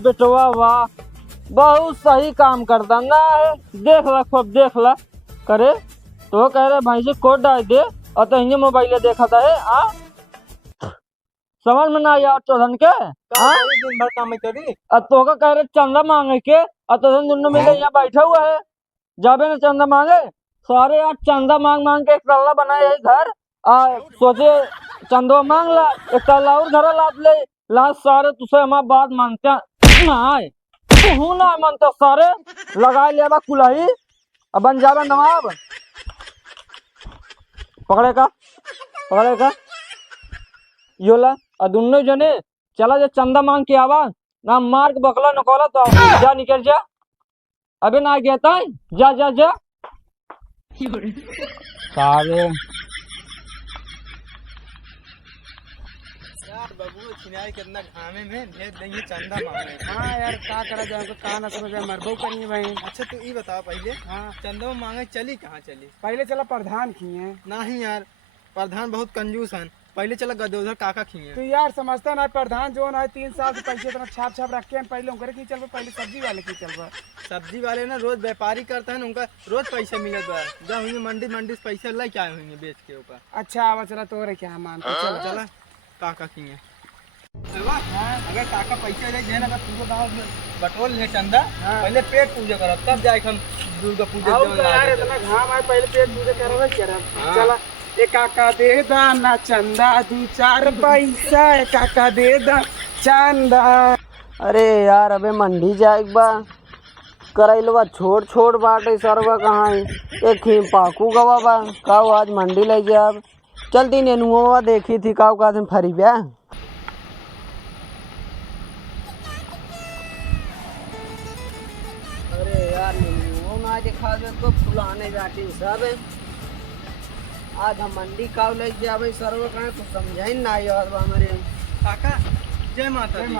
बेटवा वाह, बहुत सही काम करता ना है। देख ला खूब देख ला करे तो कह रहे भाई से कोड डाल दे और तो ये मोबाइल देखा था है समझ में ना यार चौधन के दिन भर काम करी। अब तो का कह रहे चंदा मांगे के और तो दोनों मिले यहाँ बैठा हुआ है जाबे ना चंदा मांगे सारे यार चंदा मांग मांग के एक तल्ला बनाए है घर सोचे चंदो मांग ला एक तल्ला और घर लाद ले लाद सारे तुझसे हमारी बात मानते हैं तू ना मानते सारे लगा ले कुलाही अब बन जावे नवाब पकड़ेगा योला और दोनों जने चला जा चंदा मांग के आवा ना मार के बकला नकोला तो जा निकल जा अबे ना गया था जा जा जा सारे बबू छिनाई कितना घामे में भेज देंगे चंदा मांगे। हाँ यार क्या करा जाए कहा ना करो जाए मरबो करिए भाई। अच्छा तो ये बताओ पहले हाँ चंदा मांगे चली कहाँ चली? पहले चला प्रधान खिए। नहीं यार प्रधान बहुत कंजूस हैं, पहले चला गदोधर काका खिए। तो यार समझता ना प्रधान जो है 3 साल से पैसे इतना छाप छाप रखे हैं पहले उनके की चल पहले सब्जी वाले की चल सब्जी वाले ना रोज व्यापारी करता है ना उनका रोज पैसा मिलत बा जब होंगे मंडी से पैसा लेके आए होंगे बेच के ऊपर। अच्छा आवा चला तो रे क्या मान चला चला काका खिए। अगर काका पैसा दे देना तो तुमको दाव बटोल ले चंदा पहले पेट पूजा करो तब जाए हम दुर्गा पूजा यार इतना घाम है पहले पेट पूजा करवे चला ए काका दे दाना चंदा 2-4 पैसा ए काका दे दा चंदा। अरे यार अबे मंडी जाए बा करैलवा छोड़ बाटे सरवा कहाँ है एक ही पाकू गवा बा काऊ आज मंडी ले जा चलती नेनुआ देखी थी काऊ का फरी ब्या। अरे यार नेनुआ दिखा दे तो फुलाने जाती सब आज हम मंडी काऊ ले जावे सरवा कहाँ तो समझाई ना यार हमारे काका जय माता दी।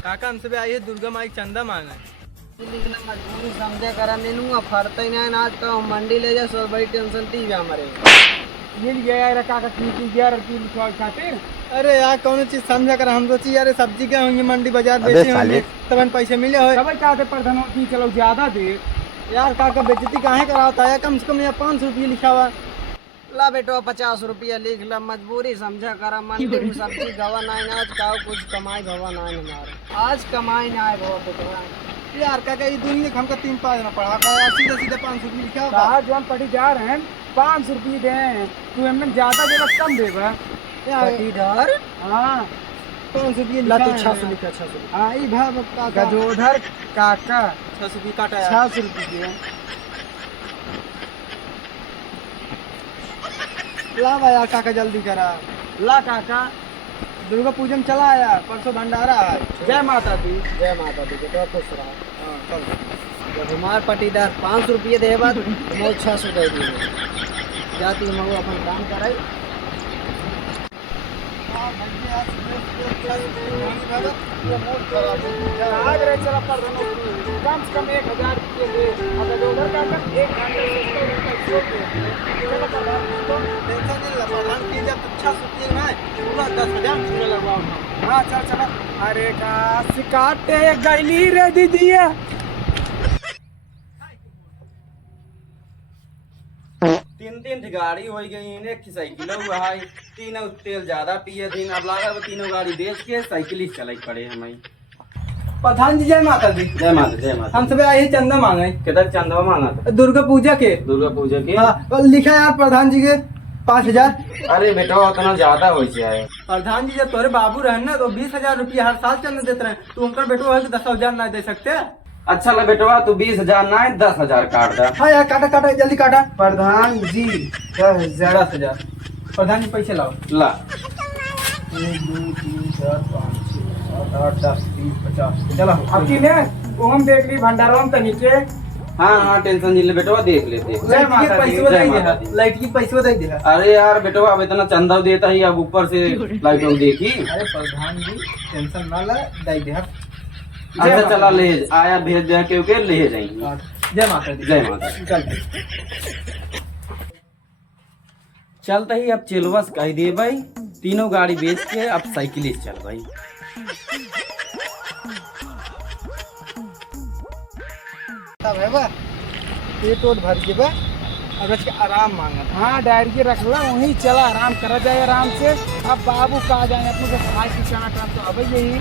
काका हमसे आई है दुर्गा माई चंदा मांगा मजबूरी समझे करा नेनुआ फरता ही नहीं आज तो मंडी ले जा सब बड़ी टेंशन थी हमारे मिल गया यार काका की गया खातिर। अरे यार कौन चीज समझा कर हम सोची यार सब्जी के होंगे मंडी बाजार बेचे होंगे तब पैसे मिले हो तब कहते प्रधान की चलो ज्यादा दे यार काका बेइज्जती काहे कराता है कम से कम यहाँ 500 रुपये लिखा हुआ। ला बेटो 50 रुपया लिख ला मजबूरी समझा करा मंडी में सब्जी गवा नहीं आज काऊ कुछ कमाई भवा नहीं हमारे आज कमाई ना आए भवा बेटो यार काका ये दुनिया हमको 3-5 में पढ़ा था सीधे 500 रुपये लिखा हुआ। कहा जो हम पढ़ी जा रहे हैं 500 रुपये दे तू हमने ज्यादा देगा कम देगा पटीदार हाँ 500 रुपये ला तो लिखा 600 लिखा 600 हाँ ये भाव काका गजोधर काका 600 रुपये काटा 600 रुपये ला भाई यार काका जल्दी करा ला काका दुर्गा पूजन चला आया परसों भंडारा है। जय माता दी बेटो खुश रहा हाँ, चल जब हमार पटीदार 500 रुपये दे बाद मोल 600 दे दिए जाती मऊ अपन काम कराई आज रे चला प्रधान कम से कम 1000 रुपये दे और गजोधर काका 1 घंटे से चला प्रधान टेंशन नहीं ला प्रधान की जब 600 रुपये में पूरा 10,000 पूरा लगवाओ। हाँ चल अरे का सिकाटे गैली रे दीदिया 3 गाड़ी हो गई एक साइकिल हुआ है 3 तेल ज्यादा पिए दिन अब लगा 3 गाड़ी बेच के साइकिल ही चलाई पड़े हमें। प्रधान जी जय माता दी। जय माता हम सब आए हैं चंदा मांगे किधर चंदा मांगा था दुर्गा पूजा के हाँ लिखा यार प्रधान जी के 5,000। अरे बेटा उतना ज्यादा हो जाए प्रधान जी जब तोरे बाबू रहे ना तो 20,000 रुपये हर साल चंदा देते रहे तू उनका बेटो है 10,000 ना दे सकते। अच्छा ला बेटवा तू 20,000 ना 10,000 काट दा। हाँ यार काटा जल्दी काटा। प्रधान जी 10,000 प्रधान जी पैसे लाओ ला 1 2 3 4 5 6 7 8 10 20 50 चलो आपकी ने ओम देख ली भंडारों तनिके हाँ टेंशन नहीं ले बेटवा देख लेते जय माता दी, जय माता दी। लाइट की पैसे दे दे। अरे यार बेटवा अब इतना चंदा देता ही अब ऊपर से लाइट देखी। अरे प्रधान जी टेंशन ना ले दे दे। अच्छा चला ले आया भेज दे क्योंकि ले जाएंगे। जय माता दी। जय माता दी। चल चलता ही अब चिलवस कह दे भाई 3 गाड़ी बेच के अब साइकिल चल भाई। तब है बा पेट ओट भर के बा अब इसके आराम मांगत हाँ डायरी रख ला वहीं चला आराम करा जाए आराम से। अब बाबू कहा जाए अपने को खाए पिछाना काम तो अब यही।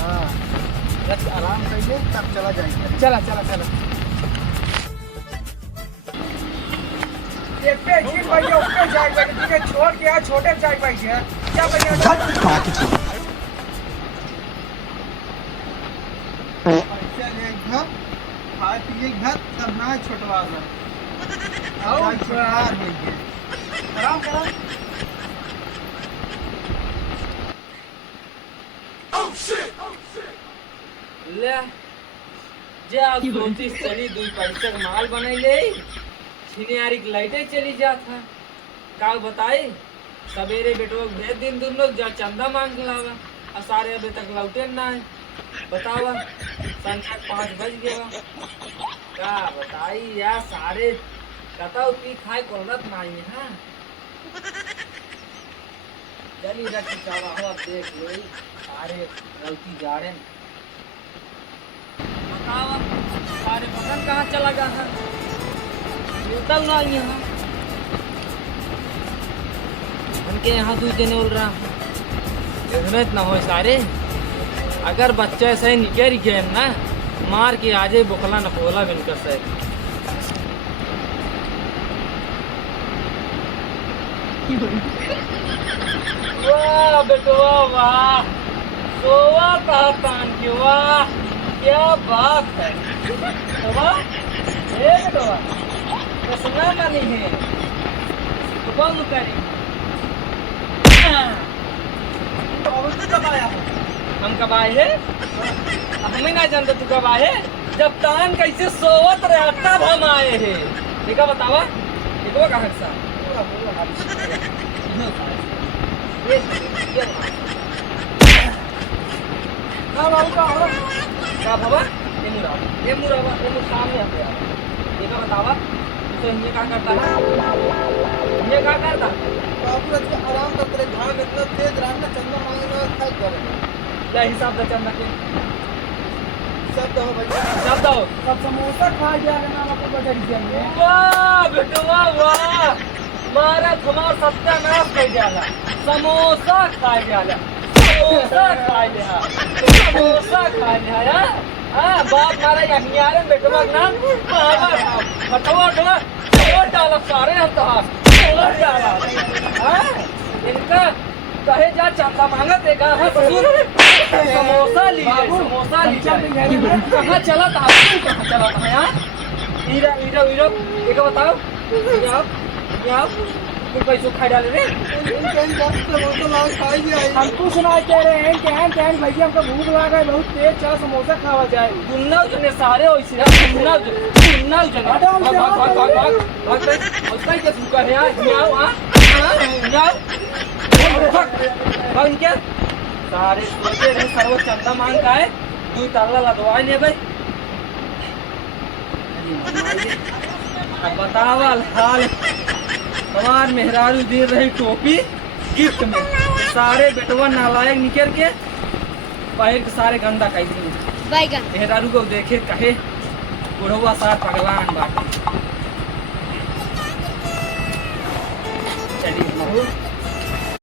हाँ बस आराम करिए तब चला जाएंगे। चला चला चला ये पे जी भैया ऊपर जाए बैठे ठीक है छोड़ के छोटे जाए बैठे क्या भैया पैसा ले घर खाए पिए घर तब ना छोटवा सा आओ छोड़ा आराम करा ले जा सोचिस चली 2 पैसे का माल बनाई ले छिनियारी की लाइटें चली जात है का बताई सवेरे बेटो भेज दिन तुम लोग जा चंदा मांग के लावा और सारे अभी तक लौटे ना है बतावा संध्या 5 बज गया का बताई यार सारे कता उतनी खाए कोलत ना है हां चली रख चावा हो अब देख लो सारे गलती जा रहे हैं बतावा सारे पसंद कहाँ चला गया है निकल ना यहाँ उनके यहाँ 2 दिन बोल रहा हिम्मत ना हो सारे अगर बच्चे ऐसे निकल गए ना मार के आजे बुखला न खोला बिनकर से वाह बेटवा वाह सोवा तान के वाह क्या बात है बेटवा ए बेटवा कसना मानी है तो बंद करी कब आया हम कब आए हैं हमें ना जानते तू कब आए जब तान कैसे सोवत रहा तब हम आए हैं देखा बतावा देखो कहाँ सा हाँ बाबू का हो क्या बाबा ये मुराबा सामने आ गया देखा बतावा तो ये क्या करता है ये क्या करता बाबू आज आराम कर तेरे घाम इतना तेज रहा ना चंदा मांगे ना खाई कर क्या हिसाब से चंदा के सब दो भैया सब दो सब समोसा खा गया ना आपको बजरिया में। वाह बेटवा वाह मारा तुम्हारा सत्यानाश कर जाला समोसा खा जाला समोसा खा लिया समोसा खा लिया यार हाँ बाप मारा यहाँ बेटवा ना बाबा बटवा डोला छोड़ डाला सारे हम तो छोड़ डाला हाँ इनका कहे जा चंदा मांगा देगा हाँ ससुर समोसा लीजिए समोसा लीजिए कहाँ चला था कहाँ चला था यार हीरा हीरा हीरो एक बताओ यहाँ तुम पैसों खा डाले रे हम कुछ ना कह रहे हैं कहन भैया हमको भूख लगा है बहुत तेज चला समोसा खावा जाए। दुन्ना जने सारे होइसे दुन्ना जने भाग उसका क्या सुका है यार जाओ जाओ भाग क्या सारे सोचे रे सर्व चंदा मांग का है 2 ताला लदवा ले भाई अब बतावा हाल हमार मेहरारू दे रही टोपी गिफ्ट में सारे बेटवा नालायक निकल के बाहर के सारे गंदा खाई दिए मेहरारू को देखे कहे बुढ़वा सार पगलान बाटे चलिए